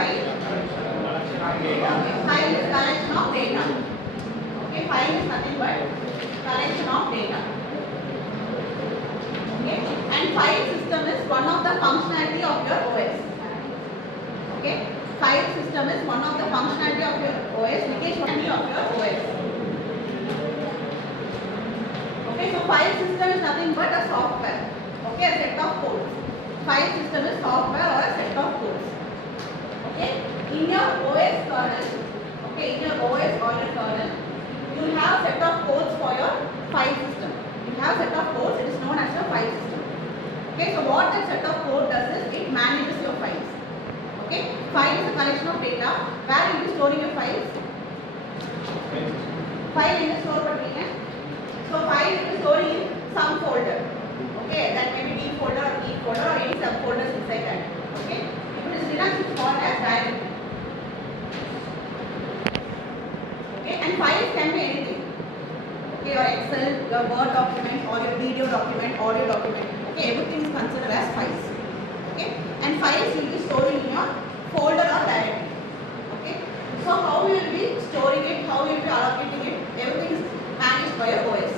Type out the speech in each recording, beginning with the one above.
file. File is collection of data. Okay, file is nothing but collection of data. Okay, and file system is one of the functionality of your OS. Okay, file system is one of the functionality of your OS, which is one of your OS. Okay, so file system is nothing but a software. Okay, a set of codes. File system is software or a set of codes. Okay, in your OS kernel, okay, in your OS or your kernel, you have set of codes for your file system. You have set of codes, it is known as your file system. Okay, so what that set of code does is it manages your files. Okay, file is a collection of data. Where you will be storing your files? File in the store container. So file will be storing in some folder. Okay, that may be D folder or E folder or any subfolders inside that. Okay, if it is Linux, it is called as directory. Okay, and files can be anything. Okay, your Excel, your Word document, or your video document, audio document. Okay, everything is considered as files. Okay, and files will be stored in your folder or directory. Okay, so how you will be storing it, how you will be allocating it, everything is managed by your OS.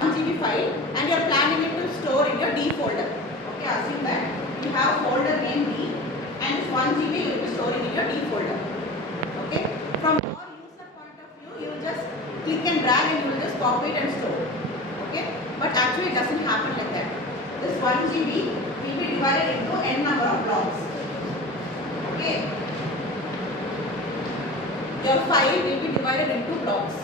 1 GB file and you are planning it to store in your D folder. Okay, assume that you have folder name D and this 1 GB you will be storing in your D folder. Okay, from your user point of view, you will just click and drag and you will just copy it and store. Okay, but actually it doesn't happen like that. This 1 GB will be divided into n number of blocks. Okay, your file will be divided into blocks,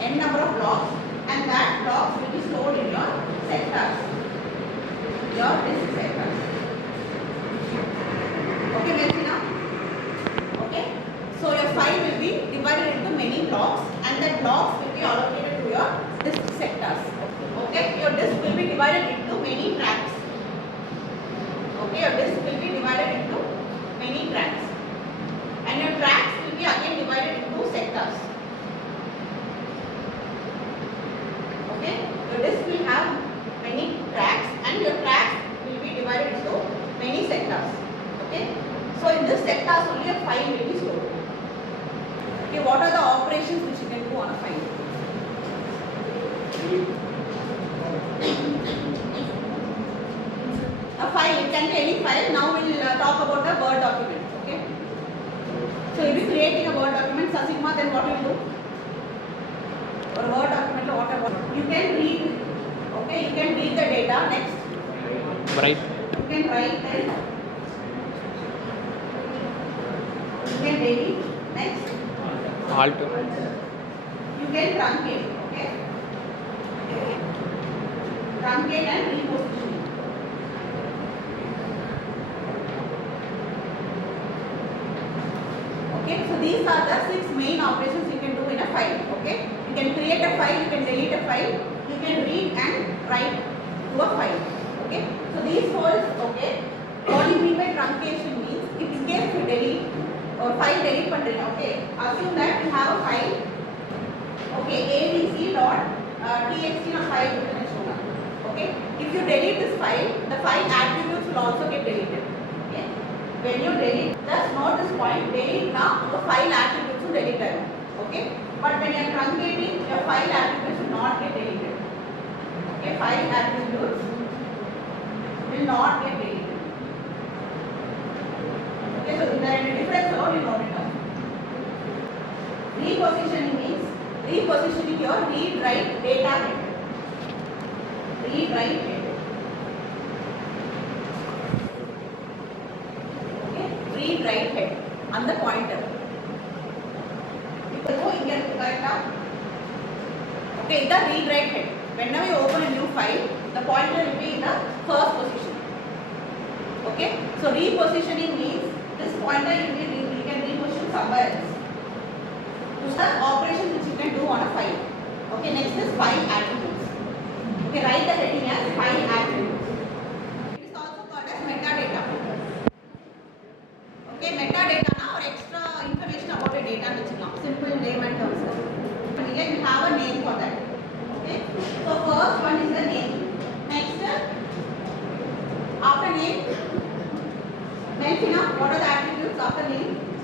n number of blocks, and that blocks will be stored in your sectors, your disk sectors. Okay, Melvina? Okay, so your file will be divided into many blocks and that blocks will be allocated to your disk sectors. Okay, your disk will be divided into many tracks. Okay, your disk will be divided into many tracks and your tracks will be again divided into sectors. Okay, your disk will have many tracks and your tracks will be divided into many sectors. Okay, so in this sectors only a file will be stored. Okay, what are the operations which you can do on a file? A file, it can be any file. Now we will talk about a Word document. Okay, so if you are creating a Word document, Sasigma, then what will you do? Or a Word document, whatever. You can read. Okay, you can read the data. Next. Write. You can write then. You can delete. Next. Alt. You can truncate. Okay. Truncate and reposition. Okay, so these are the 6 main operations you can do in a file. Okay, you can create a file, you can delete a file, you can read and write to a file. Okay, so these four is okay. What you mean by truncation means if in case you delete or file delete pandreenga, okay, assume that you have a file, okay, abc.txt file. Okay, if you delete this file, the file attributes will also get deleted. Okay, when you delete, just note this point, delete now, the file attributes will delete them. Okay, but when you are truncating, your file attributes will not get deleted. Okay, file attributes will not get deleted. Okay, so there is a difference alone you note it down. Repositioning means repositioning your read-write data head. Read-write head. Okay, read-write head and the pointer. You can go here to write down. Okay, the read-write head. Whenever you open a new file, the pointer will be in the first position. Okay, so repositioning means this pointer you can reposition somewhere else. These are operations which you can do on a file. Okay, next is file attributes. Okay, write the heading as file attributes. It is also called as metadata. Okay, metadata now or extra information about the data. Simple name and terms. Again, you have a name for that. Okay, so first one is the name. Next, after name, mention Enough enough. What are the attributes after name?